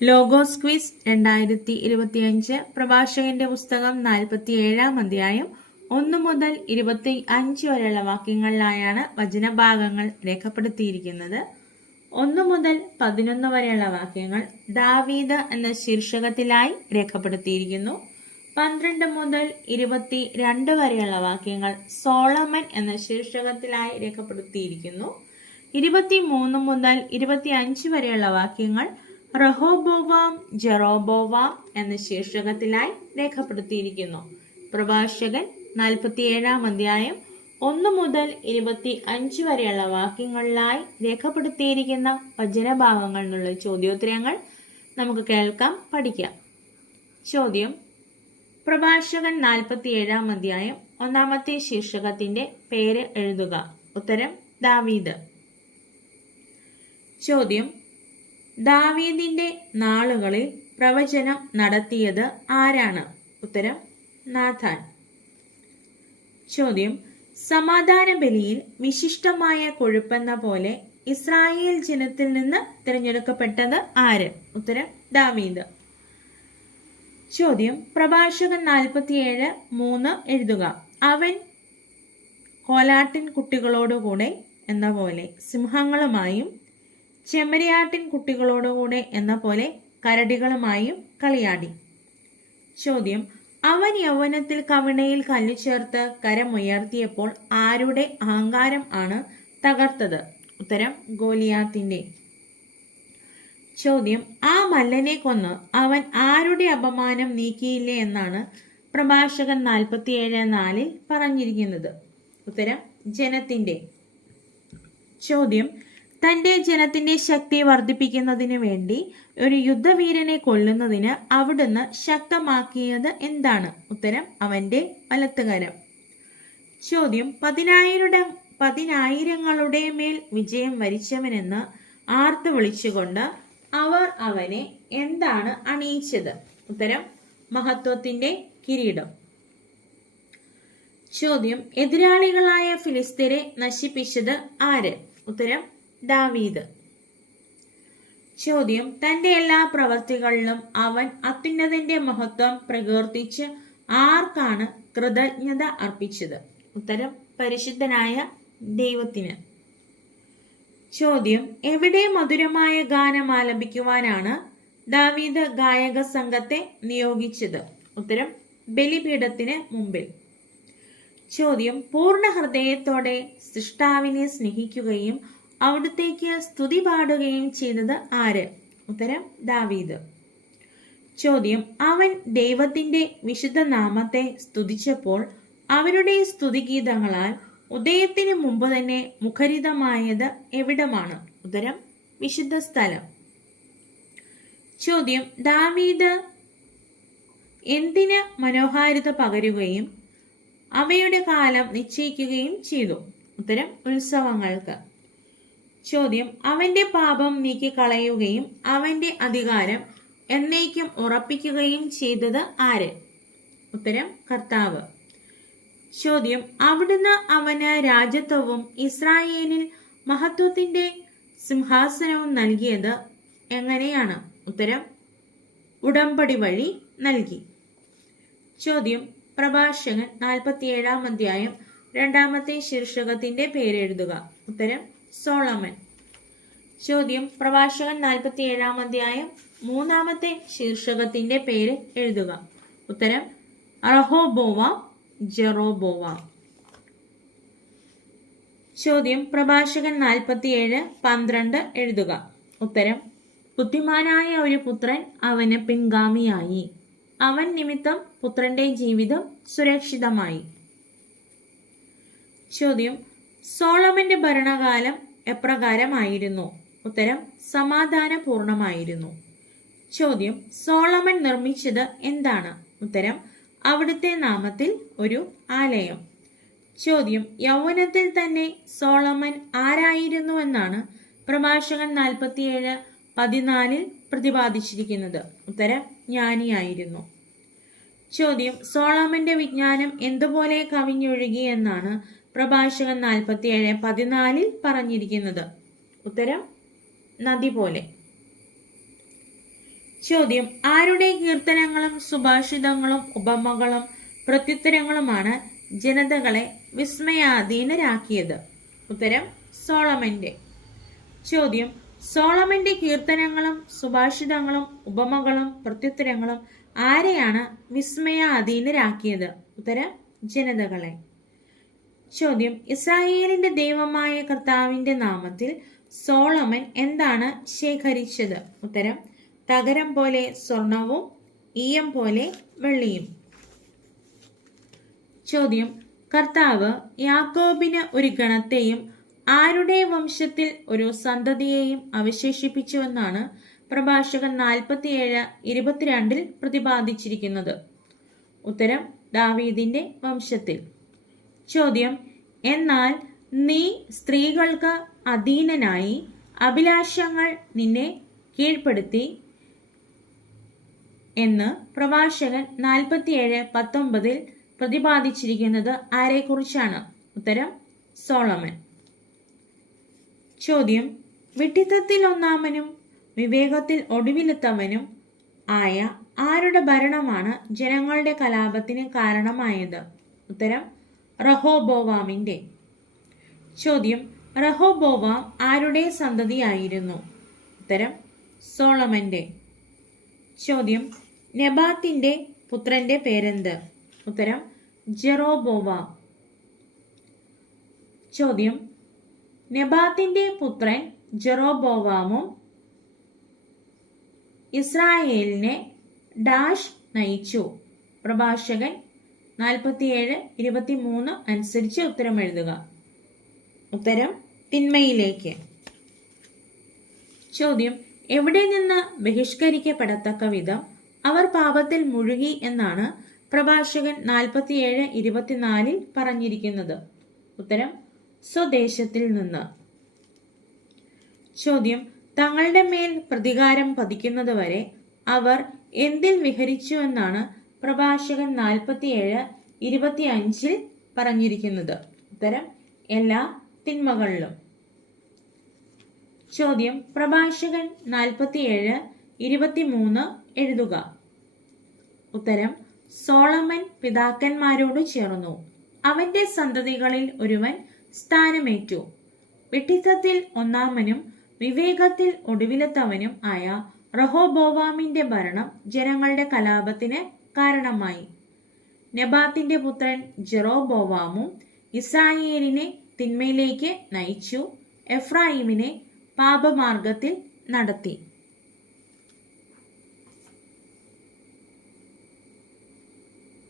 Logos quiz 2025 പ്രഭാഷകന്റെ പുസ്തകം 47-ാം അധ്യായം 1 മുതൽ 25 വരെയുള്ള വാക്യങ്ങളിലായാണ് വചനഭാഗങ്ങൾ രേഖപ്പെടുത്തിയിരിക്കുന്നത്. 1 മുതൽ 11 വരെയുള്ള വാക്യങ്ങൾ ദാവീദ് എന്ന ശീർഷകത്തിലായി രേഖപ്പെടുത്തിയിരിക്കുന്നു. 12 മുതൽ 22 വരെയുള്ള വാക്യങ്ങൾ സോളമൻ എന്ന ശീർഷകത്തിലായി രേഖപ്പെടുത്തിയിരിക്കുന്നു. 23 മുതൽ 25 വരെയുള്ള വാക്യങ്ങൾ റഹോബോവാം ജെറോബോവാം എന്ന ശീർഷകത്തിലായി രേഖപ്പെടുത്തിയിരിക്കുന്നു. പ്രഭാഷകൻ 47-ാം അധ്യായം 1 മുതൽ 25 വരെയുള്ള വാക്യങ്ങളിലായി രേഖപ്പെടുത്തിയിരിക്കുന്ന വചനഭാഗങ്ങളിൽ നിന്നുള്ള ചോദ്യോത്തരങ്ങൾ നമുക്ക് കേൾക്കാം, പഠിക്കാം. ചോദ്യം: പ്രഭാഷകൻ 47-ാം അധ്യായം 1-ാമത്തെ ശീർഷകത്തിന്റെ പേര് എഴുതുക. ഉത്തരം: ദാവീദ്. ചോദ്യം: ദാവീദിന്റെ നാളുകളിൽ പ്രവചനം നടത്തിയത് ആരാണ്? ഉത്തരം: നാഥാൻ. ചോദ്യം: സമാധാന ബലിയിൽ വിശിഷ്ടമായ കൊഴുപ്പെന്ന പോലെ ഇസ്രായേൽ ജനത്തിൽ നിന്ന് തിരഞ്ഞെടുക്കപ്പെട്ടത് ആര്? ഉത്തരം: ദാവീദ്. ചോദ്യം: പ്രഭാഷകൻ 47:3 എഴുതുക. അവൻ കോലാട്ടിൻ കുട്ടികളോടുകൂടെ എന്ന പോലെ സിംഹങ്ങളുമായും ചെമ്മരിയാട്ടിൻ കുട്ടികളോടുകൂടെ എന്ന പോലെ കരടികളുമായും കളിയാടി. ചോദ്യം: അവൻ യൗവനത്തിൽ കവിണയിൽ കല്ല് ചേർത്ത് കരമുയർത്തിയപ്പോൾ ആരുടെ അഹങ്കാരം ആണ് തകർത്തത്? ഉത്തരം: ഗോലിയാത്തിന്റെ. ചോദ്യം: ആ മല്ലനെ കൊന്ന് അവൻ ആരുടെ അപമാനം നീക്കിയില്ലേ എന്നാണ് പ്രഭാഷകൻ 47:4 പറഞ്ഞിരിക്കുന്നത്? ഉത്തരം: ജനത്തിന്റെ. ചോദ്യം: തന്റെ ജനത്തിന്റെ ശക്തി വർദ്ധിപ്പിക്കുന്നതിന് വേണ്ടി ഒരു യുദ്ധവീരനെ കൊല്ലുന്നതിന് അവിടുന്ന് ശക്തമാക്കിയത് എന്താണ്? ഉത്തരം: അവന്റെ വലത്തുകരം. ചോദ്യം: പതിനായിരങ്ങളുടെ മേൽ വിജയം വരിച്ചവനെന്ന് ആർത്തു വിളിച്ചുകൊണ്ട് അവർ അവനെ എന്താണ് അണിയിച്ചത്? ഉത്തരം: മഹത്വത്തിന്റെ കിരീടം. ചോദ്യം: എതിരാളികളായ ഫിലിസ്തീനെ നശിപ്പിച്ചത് ആര്? ഉത്തരം: ദാവീദ്. ചോദ്യം: തന്റെ എല്ലാ പ്രവർത്തികളിലും അവൻ അത്യുന്നതന്റെ മഹത്വം പ്രകീർത്തിച്ച് ആർക്കാണ് കൃതജ്ഞത അർപ്പിച്ചത്? ഉത്തരം: പരിശുദ്ധനായ ദൈവത്തിന്. ചോദ്യം: എവിടെ മധുരമായ ഗാനം ആലപിക്കുവാനാണ് ദാവീദ് ഗായക സംഘത്തെ നിയോഗിച്ചത്? ഉത്തരം: ബലിപീഠത്തിന് മുമ്പിൽ. ചോദ്യം: പൂർണ്ണ ഹൃദയത്തോടെ സൃഷ്ടാവിനെ സ്നേഹിക്കുകയും അവിടുത്തേക്ക് സ്തുതി പാടുകയും ചെയ്തത് ആര്? ഉത്തരം: ദാവീദ്. ചോദ്യം: അവൻ ദൈവത്തിന്റെ വിശുദ്ധ നാമത്തെ സ്തുതിച്ചപ്പോൾ അവരുടെ സ്തുതിഗീതങ്ങളാൽ ഉദയത്തിന് മുമ്പ് തന്നെ മുഖരിതമായത് എവിടമാണ്? ഉത്തരം: വിശുദ്ധ സ്ഥലം. ചോദ്യം: ദാവീദ് എന്തിന് മനോഹാരിത പകരുകയും അവയുടെ കാലം നിശ്ചയിക്കുകയും ചെയ്തു? ഉത്തരം: ഉത്സവങ്ങൾക്ക്. ചോദ്യം: അവന്റെ പാപം നീക്കിക്കളയുകയും അവന്റെ അധികാരം എന്നേക്കും ഉറപ്പിക്കുകയും ചെയ്തത് ആര്? ഉത്തരം: കർത്താവ്. ചോദ്യം: അവിടുന്ന് അവന് രാജത്വവും ഇസ്രായേലിൽ മഹത്വത്തിന്റെ സിംഹാസനവും നൽകിയത് എങ്ങനെയാണ്? ഉത്തരം: ഉടമ്പടി വഴി നൽകി. ചോദ്യം: പ്രഭാഷകൻ 47-ാം അധ്യായം 2-ാമത്തെ ശീർഷകത്തിന്റെ പേരെഴുതുക. ഉത്തരം: സോളമൻ. ചോദ്യം: പ്രഭാഷകൻ 47-ാം അധ്യായം 3-ാമത്തെ ശീർഷകത്തിന്റെ പേര് എഴുതുക. ഉത്തരം: റഹോബോവാം ജെറോബോവാം. ചോദ്യം: പ്രഭാഷകൻ 47:12 എഴുതുക. ഉത്തരം: ബുദ്ധിമാനായ ഒരു പുത്രൻ അവന് പിൻഗാമിയായി. അവൻ നിമിത്തം പുത്രന്റെ ജീവിതം സുരക്ഷിതമായി. ചോദ്യം: സോളമന്റെ ഭരണകാലം എപ്രകാരമായിരുന്നു? ഉത്തരം: സമാധാനപൂർണമായിരുന്നു. ചോദ്യം: സോളമൻ നിർമ്മിച്ചത് എന്താണ്? ഉത്തരം: അവിടുത്തെ നാമത്തിൽ ഒരു ആലയം. ചോദ്യം: യൗവനത്തിൽ തന്നെ സോളമൻ ആരായിരുന്നുവെന്നാണ് പ്രഭാഷകൻ 47:14 പ്രതിപാദിച്ചിരിക്കുന്നത്? ഉത്തരം: ജ്ഞാനിയായിരുന്നു. ചോദ്യം: സോളമന്റെ വിജ്ഞാനം എന്തുപോലെ കവിഞ്ഞൊഴുകി എന്നാണ് പ്രഭാഷകൻ 47:14 പറഞ്ഞിരിക്കുന്നത്? ഉത്തരം: നദി പോലെ. ചോദ്യം ആരുടെ കീർത്തനങ്ങളും സുഭാഷിതങ്ങളും ഉപമകളും പ്രത്യുത്തരങ്ങളുമാണ് ജനതകളെ വിസ്മയാധീനരാക്കിയത്? ഉത്തരം സോളമന്റെ. ചോദ്യം സോളമന്റെ കീർത്തനങ്ങളും സുഭാഷിതങ്ങളും ഉപമകളും പ്രത്യുത്തരങ്ങളും ആരെയാണ് വിസ്മയാധീനരാക്കിയത്? ഉത്തരം ജനതകളെ. ചോദ്യം ഇസ്രായേലിന്റെ ദൈവമായ കർത്താവിന്റെ നാമത്തിൽ സോളമൻ എന്താണ് ശേഖരിച്ചത്? ഉത്തരം തകരം പോലെ സ്വർണവും ഈയം പോലെ വെള്ളിയും. ചോദ്യം കർത്താവ് യാക്കോബിന് ഒരു ഗണത്തെയും ആരുടെ വംശത്തിൽ ഒരു സന്തതിയെയും അവശേഷിപ്പിച്ചുവെന്നാണ് പ്രഭാഷകൻ 47:22 പ്രതിപാദിച്ചിരിക്കുന്നത്? ഉത്തരം ദാവീദിന്റെ വംശത്തിൽ. ചോദ്യം എന്നാൽ നീ സ്ത്രീകൾക്ക് അധീനനായി അഭിലാഷങ്ങൾ നിന്നെ കീഴ്പ്പെടുത്തി എന്ന് പ്രഭാഷകൻ 47:19 പ്രതിപാദിച്ചിരിക്കുന്നത് ആരെക്കുറിച്ചാണ്? ഉത്തരം സോളമൻ. ചോദ്യം വിഡ്ഢിത്തത്തിൽ ഒന്നാമനും വിവേകത്തിൽ ഒടുവിലെത്തവനും ആയ ആരുടെ ഭരണമാണ് ജനങ്ങളുടെ കലാപത്തിന് കാരണമായത്? ഉത്തരം റഹോബോവാമിന്റെ. ചോദ്യം റഹോബോവാം ആരുടെ സന്തതിയായിരുന്നു? ഉത്തരം സോളമന്റെ. ചോദ്യം നെബാത്തിന്റെ പുത്രന്റെ പേരെന്ത്? ഉത്തരം ജെറോബോവാം. ചോദ്യം നെബാത്തിന്റെ പുത്രൻ ജെറോബോവാമും ഇസ്രായേലിനെ ഡാഷ് നയിച്ചു? പ്രഭാഷകൻ 47:23 അനുസരിച്ച് ഉത്തരം എഴുതുക. ഉത്തരം തിന്മയിലേക്ക്. ചോദ്യം എവിടെ നിന്ന് ബഹിഷ്കരിക്കപ്പെടത്തക്ക വിധം അവർ പാപത്തിൽ മുഴുകി എന്നാണ് പ്രഭാഷകൻ 47:24 പറഞ്ഞിരിക്കുന്നത്? ഉത്തരം സ്വദേശത്തിൽ നിന്ന്. ചോദ്യം തങ്ങളുടെ മേൽ പ്രതികാരം പതിക്കുന്നതുവരെ അവർ എന്തിൽ വിഹരിച്ചു എന്നാണ് പ്രഭാഷകൻ 47:25 പറഞ്ഞിരിക്കുന്നത്? ഉത്തരം എല്ലാ തിന്മകളിലും. ചോദ്യം പ്രഭാഷകൻ 47:23 എഴുതുക. ഉത്തരം സോളമൻ പിതാക്കന്മാരോട് ചേർന്നു. അവന്റെ സന്തതികളിൽ ഒരുവൻ സ്ഥാനമേറ്റു. വിഡ്ഢിത്തത്തിൽ ഒന്നാമനും വിവേകത്തിൽ ഒടുവിലത്തവനും ആയ റഹോബോവാമിന്റെ ഭരണം ജനങ്ങളുടെ കലാപത്തിന് കാരണമായി. നെബാത്തിന്റെ പുത്രൻ ജെറോബോവാമും ഇസ്രായേലിനെ തിന്മയിലേക്ക് നയിച്ചു, എഫ്രായിമിനെ പാപമാർഗത്തിൽ നടത്തി.